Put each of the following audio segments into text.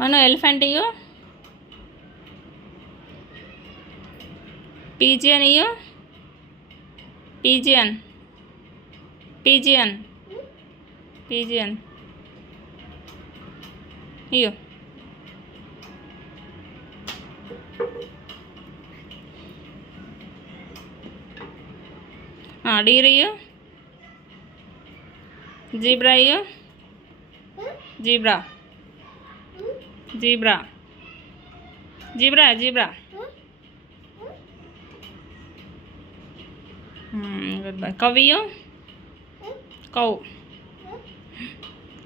మను elephant ఇయ్యు. Pigeon ఇయ్యు. Pigeon pigeon pigeon ఇయ్యు. డీర్ ఇయ్యు. జీబ్రా ఇయ్యు. Zebra zebra zebra zebra. Good boy. Cow ఇయ్యు. కవ్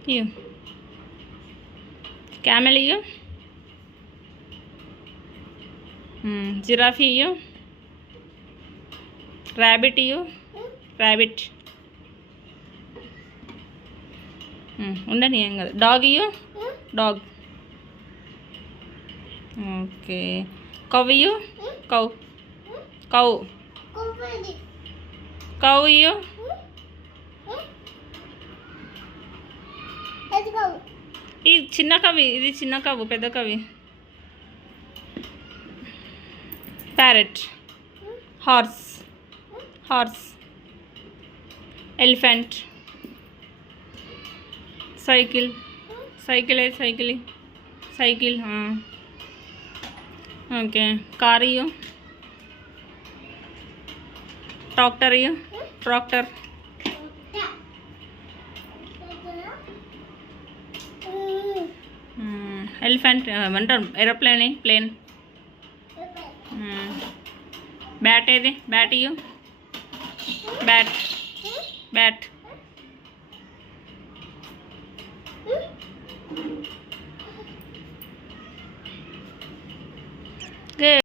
ఇయ్యు. క్యామెల్ ఇయ్యు. జిరాఫీ ఇయ్యు. ర్యాబిట్ ఇయ్యు. ర్యాబిట్ ఉండని ఏం కాదు. డాగ్ ఇయ్యు. డాగ్. ఓకే. కవ్ ఇయ్యు. కవ్ కవ్ కవ్ ఇయ్యు. ఇది చిన్న కవి, ఇది చిన్న కవ్వు, పెద్ద కవి. Parrot. Horse. Horse. Elephant. Cycle. Cycle అయితే సైకిల్. సైకిల్. ఓకే. కార్ ఇయ్యు. ట్రాక్టర్ ఇయ్యు. ట్రాక్టర్. ఎలిఫెంట్ ఏమంటారు, ఏరోప్లేన్. ప్లేన్. బ్యాట్ ఏది? బ్యాట్ ఇయ్యు. బ్యాట్. బ్యాట్.